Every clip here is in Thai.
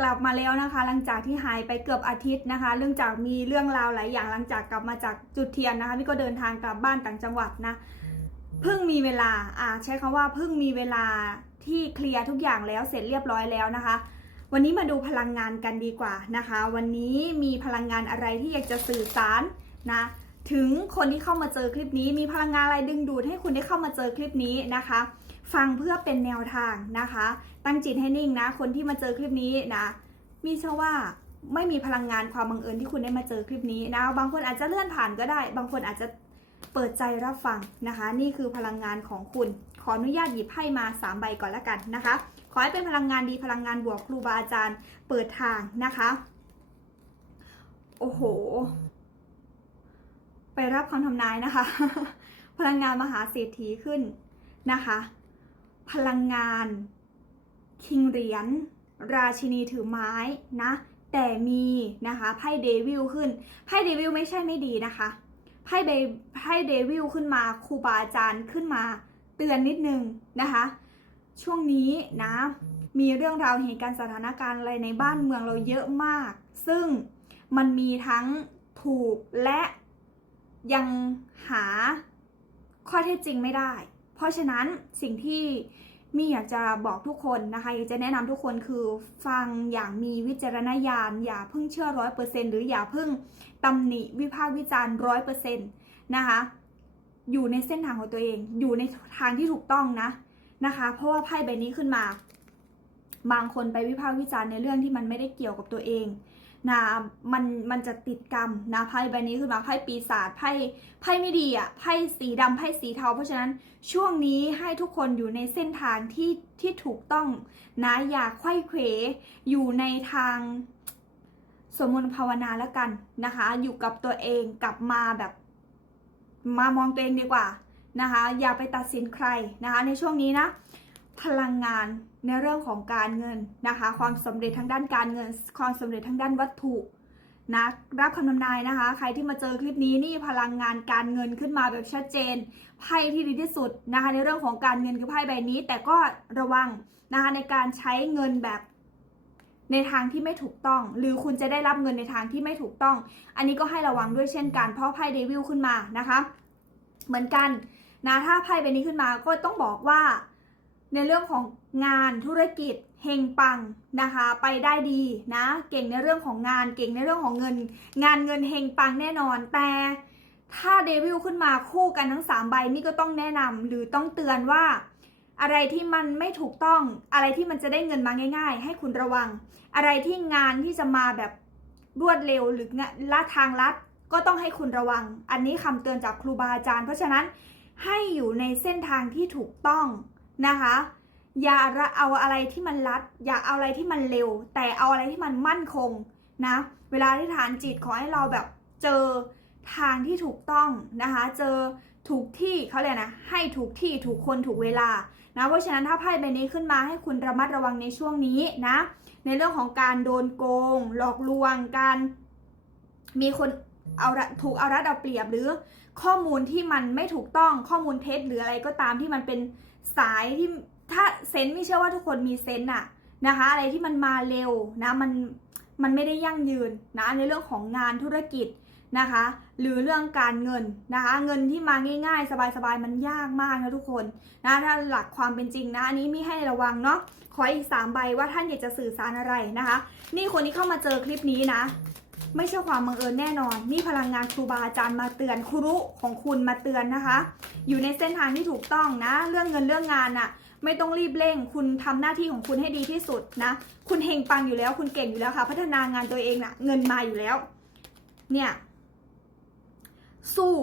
กลับมาแล้วนะคะ หลังจากที่หายไปเกือบอาทิตย์นะคะ เรื่องจากมีเรื่องราวหลายอย่างหลังจากกลับมาจากจุดเทียนนะคะนี่ก็เดินทางกลับบ้านต่างจังหวัดนะเพิ่งมีเวลาอ่าใช้คำว่าเพิ่งมีเวลาที่เคลียร์ทุกอย่างแล้วเสร็จเรียบร้อยแล้วนะคะ วันนี้มาดูพลังงานกันดีกว่านะคะ วันนี้มีพลังงานอะไรที่อยากจะสื่อสารนะถึงคนที่เข้ามาเจอคลิปนี้มีพลังงานอะไรดึงดูดให้คุณได้เข้ามาเจอคลิปนี้นะคะ ฟังเพื่อเป็นแนวทางนะคะ ตั้งจิตให้นิ่งนะ คนที่มาเจอคลิปนี้นะมีเชื่อว่าไม่มีพลังงานความบังเอิญที่คุณได้มาเจอคลิปนี้นะ บางคนอาจจะเลื่อนผ่านก็ได้ บางคนอาจจะเปิดใจรับฟังนะคะ นี่คือพลังงานของคุณ ขออนุญาตหยิบไพ่มา 3 ใบก่อนละกันนะคะ ขอให้เป็นพลังงานดีพลังงานบวกครูบาอาจารย์ เปิดทางนะคะ โอ้โห ไปรับคำทำนายนะคะ พลังงานมหาเศรษฐีขึ้นนะคะ พลังงาน คิงเหรียญ ราชินีถือไม้นะ แต่มีนะคะไพ่เดวิลขึ้น ไพ่เดวิลไม่ใช่ไม่ดีนะคะ ไพ่เดไพ่เดวิลขึ้นมาครูบาอาจารย์ขึ้นมาเตือนนิดนึงนะคะ ช่วงนี้นะมีเรื่องราวเหตุการณ์สถานการณ์อะไรในบ้านเมืองเราเยอะมาก ซึ่งมันมีทั้งถูกและยังหาข้อเท็จจริงไม่ได้ ราะฉะนั้นสิ่งที่มีอยากจะบอกทุกคนนะคะอยากจะแนะนำทุกคนคือฟังอย่างมีวิจารณญาณอย่าเพิ่งเชื่อร้อยเปอร์เซ็นหรืออย่าเพิ่งตำหนิวิพากษ์วิจารณ์ร้อยเปอร์เซ็นต์นะคะอยู่ในเส้นทางของตัวเอง อยู่ในทางที่ถูกต้องนะนะคะ เพราะว่าไพ่ใบนี้ขึ้นมา บางคนไปวิพากษ์วิจารณ์ในเรื่องที่มันไม่ได้เกี่ยวกับตัวเอง นะมันมันจะติดกรรมนะไพ่ใบนี้ขึ้นมาไพ่ปีศาจไพ่ไพ่ไม่ดีอะไพ่สีดำไพ่สีเทา เพราะฉะนั้นช่วงนี้ให้ทุกคนอยู่ในเส้นทางที่ที่ถูกต้องนะอย่าไขว้เขวอยู่ในทางสวดมนต์ภาวนาแล้วกันนะคะ อยู่กับตัวเองกลับมาแบบ มามองตัวเองดีกว่านะคะ อย่าไปตัดสินใครนะคะ ในช่วงนี้นะ พลังงานในเรื่องของการเงินนะคะ ความสำเร็จทางด้านการเงิน ความสำเร็จทางด้านวัตถุนะรับคำทำนายนะคะ ใครที่มาเจอคลิปนี้นี่พลังงานการเงินขึ้นมาแบบชัดเจนไพ่ที่ดีที่สุดนะคะ ในเรื่องของการเงินคือไพ่ใบนี้ แต่ก็ระวังนะคะในการใช้เงินแบบในทางที่ไม่ถูกต้อง หรือคุณจะได้รับเงินในทางที่ไม่ถูกต้อง อันนี้ก็ให้ระวังด้วยเช่นกันเพราะไพ่เดวิลขึ้นมานะคะ เหมือนกันนะถ้าไพ่ใบนี้ขึ้นมาก็ต้องบอกว่า ในเรื่องของงานธุรกิจเฮงปังนะคะ ไปได้ดีนะ เก่งในเรื่องของงานเก่งในเรื่องของเงิน งานเงินเฮงปังแน่นอน แต่ถ้าเดวิลขึ้นมาคู่กันทั้ง 3 ใบนี่ก็ต้องแนะนำหรือต้องเตือนว่า อะไรที่มันไม่ถูกต้องอะไรที่มันจะได้เงินมาง่าย ๆ ให้คุณระวัง อะไรที่งานที่จะมาแบบรวดเร็วหรือละทางลัดก็ต้องให้คุณระวัง อันนี้คำเตือนจากครูบาอาจารย์ เพราะฉะนั้นให้อยู่ในเส้นทางที่ถูกต้อง นะคะ อย่าเอาอะไรที่มันลัด อย่าเอาอะไรที่มันเร็ว แต่เอาอะไรที่มันมั่นคงนะ เวลาที่ฐานจิตขอให้เราแบบเจอทางที่ถูกต้องนะคะ เจอถูกที่เขาเลยกนะ ให้ถูกที่ถูกคนถูกเวลานะเพราะฉะนั้นถ้าไพ่ใบนี้ขึ้นมาให้คุณระมัดระวังในช่วงนี้นะ ในเรื่องของการโดนโกง หลอกลวงการมีคนเอารัดถูกเอารัดเอาเปรียบหรือ ข้อมูลที่มันไม่ถูกต้องข้อมูลเท็จหรืออะไรก็ตามที่มันเป็นสายที่ถ้าเซนต์ไม่เชื่อว่าทุกคนมีเซนต์อะนะคะ อะไรที่มันมาเร็วนะมันมันไม่ได้ยั่งยืนนะในเรื่องของงานธุรกิจนะคะ หรือเรื่องการเงินนะคะ เงินที่มาง่าย ๆ สบายๆมันยากมากนะทุกคนนะถ้าหลักความเป็นจริงนะอันนี้มีให้ระวังเนาะขออีกสามใบว่าท่านอยากจะสื่อสารอะไรนะคะ นี่คนที่เข้ามาเจอคลิปนี้นะ ไม่ใช่ความบังเอิญแน่นอน นี่พลังงานครูบาอาจารย์มาเตือนครูรุของคุณมาเตือนนะคะ อยู่ในเส้นทางที่ถูกต้องนะ เรื่องเงินเรื่องงานน่ะไม่ต้องรีบเร่ง คุณทำหน้าที่ของคุณให้ดีที่สุดนะ คุณเฮงปังอยู่แล้ว คุณเก่งอยู่แล้วค่ะ พัฒนางานตัวเองน่ะเงินมาอยู่แล้ว เนี่ย สู้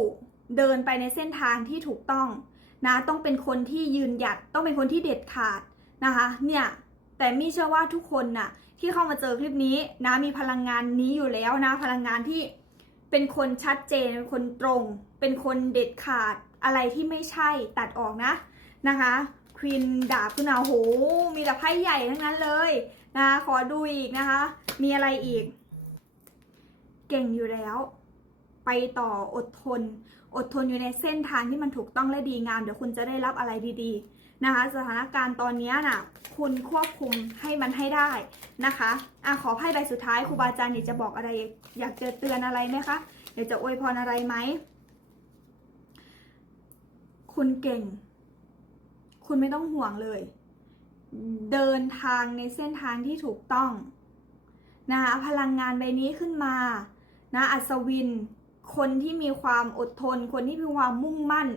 เดินไปในเส้นทางที่ถูกต้องนะ ต้องเป็นคนที่ยืนหยัด ต้องเป็นคนที่เด็ดขาดนะคะ เนี่ย แต่มีเชื่อว่าทุกคนน่ะที่เข้ามาเจอคลิปนี้นะมีพลังงานนี้อยู่แล้วนะ พลังงานที่เป็นคนชัดเจนเป็นคนตรง เป็นคนเด็ดขาดอะไรที่ไม่ใช่ตัดออกนะนะคะควีนดาบคุณอาโหมีแต่ไพ่ใหญ่ทั้งนั้นเลยนะขอดูอีกนะคะ มีอะไรอีก เก่งอยู่แล้ว ไปต่ออดทน อดทนอยู่ในเส้นทางที่มันถูกต้องและดีงาม เดี๋ยวคุณจะได้รับอะไรดี ๆ นะคะ สถานการณ์ตอนนี้น่ะคุณควบคุมให้มันให้ได้นะคะอะขอไพ่ใบสุดท้ายครูบาอาจารย์อยากจะบอกอะไร อยากจะเตือนอะไรไหมคะอยากจะอวยพรอะไรไหมคุณเก่ง คุณไม่ต้องห่วงเลย เดินทางในเส้นทางที่ถูกต้องนะคะพลังงานใบนี้ขึ้นมานะอัศวิน คนที่มีความอดทน คนที่มีความมุ่งมั่น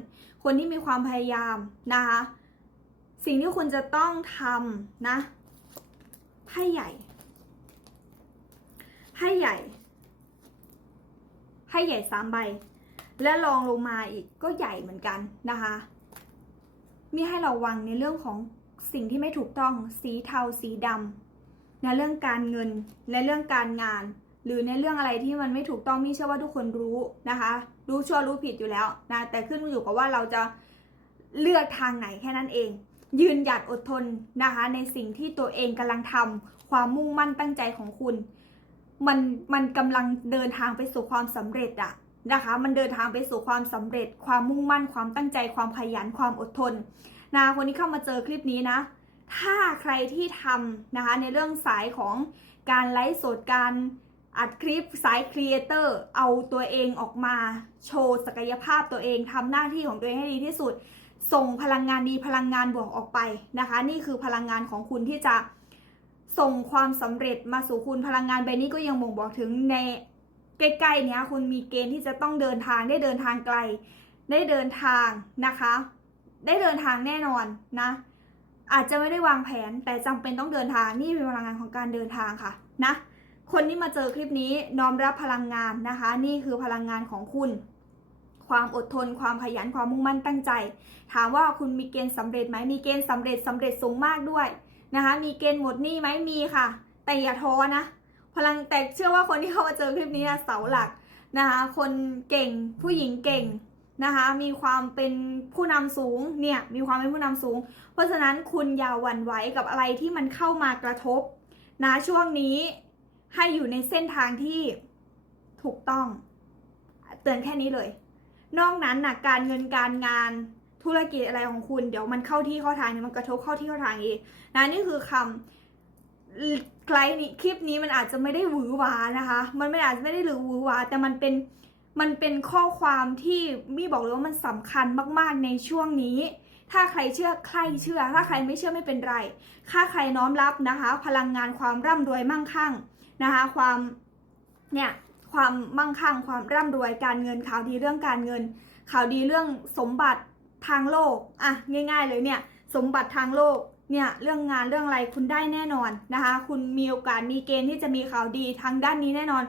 คนที่มีความพยายามนะคะ สิ่งที่คุณจะต้องทำนะไพ่ใหญ่ไพ่ใหญ่ไพ่ใหญ่สามใบ และลองลงมาอีกก็ใหญ่เหมือนกันนะคะ มีให้เระวังในเรื่องของสิ่งที่ไม่ถูกต้องสีเทาสีดำในเรื่องการเงินและเรื่องการงาน หรือในเรื่องอะไรที่มันไม่ถูกต้องมี่เชื่อว่าทุกคนรู้นะคะ รู้ชั่วรู้ผิดอยู่แล้วนะแต่ขึ้นอยู่กับว่าเราจะเลือกทางไหนแค่นั้นเอง ยืนหยัดอดทนนะคะ ในสิ่งที่ตัวเองกำลังทำความมุ่งมั่นตั้งใจของคุณ มันมันกำลังเดินทางไปสู่ความสำเร็จอะนะคะ มันเดินทางไปสู่ความสำเร็จ ความมุ่งมั่น ความตั้งใจ ความขยัน ความอดทนนะคนที่เข้ามาเจอคลิปนี้นะ ถ้าใครที่ทำนะคะ ในเรื่องสายของการไลฟ์สดการอัดคลิปสายครีเอเตอร์เอาตัวเองออกมา โชว์ศักยภาพตัวเองทำหน้าที่ของตัวเองให้ดีที่สุด ส่งพลังงานดีพลังงานบวกออกไปนะคะ นี่คือพลังงานของคุณที่จะส่งความสำเร็จมาสู่คุณพลังงานใบนี้ก็ยังบ่งบอกถึงในใกล้ๆเนี้ยคุณมีเกณฑ์ที่จะต้องเดินทางได้เดินทางไกล ได้เดินทางนะคะ ได้เดินทางแน่นอนนะ อาจจะไม่ได้วางแผนแต่จำเป็นต้องเดินทางนี่เป็นพลังงานของการเดินทางค่ะนะคนที่มาเจอคลิปนี้น้อมรับพลังงานนะคะ นี่คือพลังงานของคุณ ความอดทน ความขยัน ความมุ่งมั่นตั้งใจ ถามว่าคุณมีเกณฑ์สำเร็จไหม มีเกณฑ์สำเร็จสำเร็จสูงมากด้วยนะคะ มีเกณฑ์หมดหนี้ไหมมีค่ะ แต่อย่าท้อนะ พลังแต่เชื่อว่าคนที่เข้ามาเจอคลิปนี้นะเสาหลักนะคะ คนเก่ง ผู้หญิงเก่งนะคะ มีความเป็นผู้นำสูง เนี่ย มีความเป็นผู้นำสูง เพราะฉะนั้นคุณอย่าหวั่นไหวกับอะไรที่มันเข้ามากระทบนะช่วงนี้ให้อยู่ในเส้นทางที่ถูกต้อง เตือนแค่นี้เลย นอกนั้นนะการเงินการงานธุรกิจอะไรของคุณ เดี๋ยวมันเข้าที่เข้าทางเนี่ยมันกระทบเข้าที่เข้าทางเองนะนี่คือคำไกลนี้คลิปนี้มันอาจจะไม่ได้หวือหวานะคะ มันไม่อาจจะไม่ได้หรือหวือหวาแต่มันเป็นมันเป็นข้อความที่มี่บอกเลยว่ามันสำคัญมากๆในช่วงนี้ ถ้าใครเชื่อใครเชื่อ ถ้าใครไม่เชื่อไม่เป็นไร ถ้าใครน้อมรับนะคะ พลังงานความร่ำรวยมั่งคั่งนะคะ ความเนี่ย ความมั่งคั่งความร่ำรวยการเงินข่าวดีเรื่องการเงิน ข่าวดีเรื่องสมบัติทางโลกอะง่าย ๆ เลยเนี่ยสมบัติทางโลกเนี่ยเรื่องงานเรื่องอะไรคุณได้แน่นอนนะคะ คุณมีโอกาสมีเกณฑ์ที่จะมีข่าวดีทางด้านนี้แน่นอน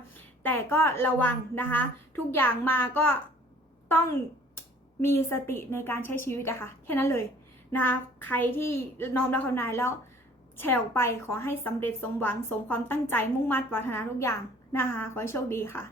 แต่ก็ระวังนะคะ ทุกอย่างมาก็ต้องมีสติในการใช้ชีวิตอะคะ่ะแค่นั้นเลยนะคะใครที่น้อมรับคำนายแล้วแชร์ออกไปขอให้สำเร็จสมหวังสมความตั้งใจมุ่งมั่นปรารถนาทุกอย่าง นะคะ ขอให้โชคดีค่ะ